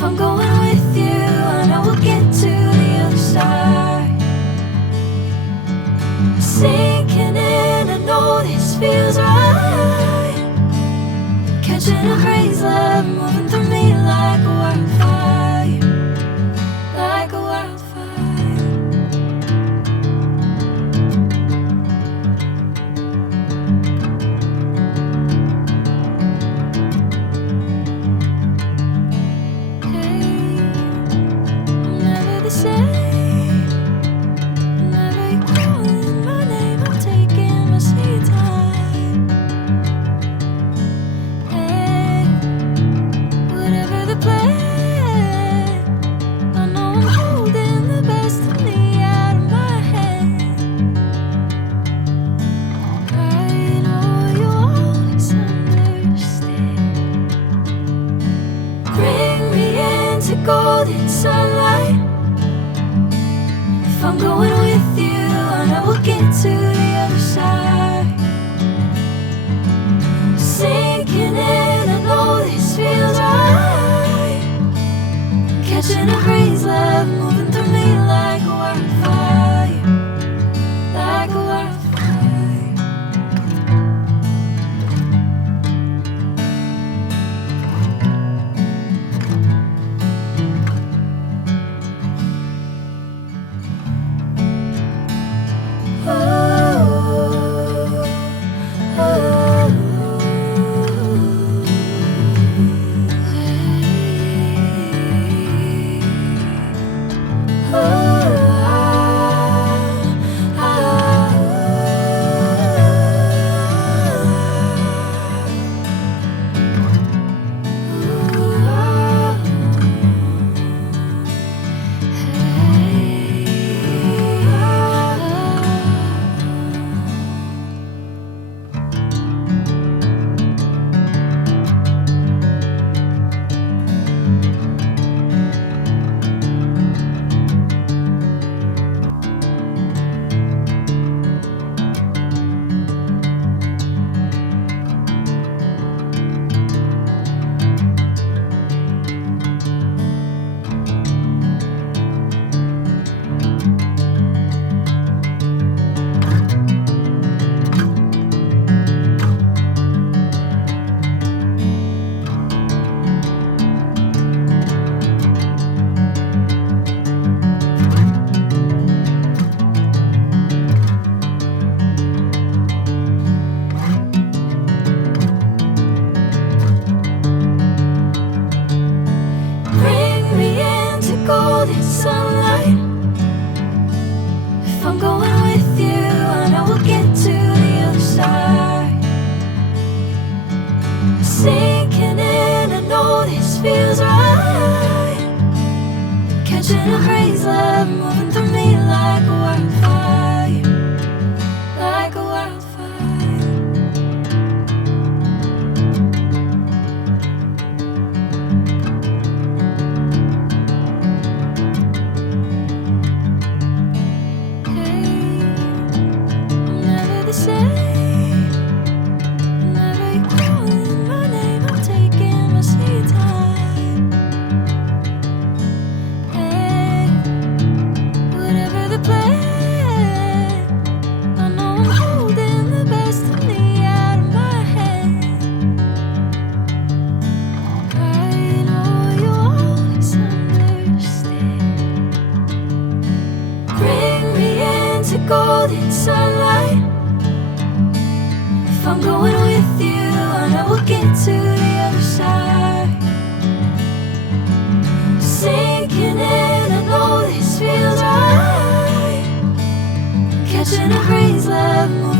If I'm going with you, I know we'll get to the other side. Sinking in, I know this feels right. Catching a crazy love, moving through me like a wildfire, like a wildfire. Golden sunlight. If I'm going with you, I know we'll get to the other side. Sinking in, I know this feels right. Catching a crazy love, moving through me like a wildfire, like a wildfire. Golden sunlight. If I'm going with you, I know we'll get to the other side. Sinking in, I know this feels right. Catching a crazy love, moving through me like a wildfire, like a wildfire. Golden sunlight. If I'm going with you, I know we'll get to the other side. Sinking in, I know this feels right. Catching a crazy love, moving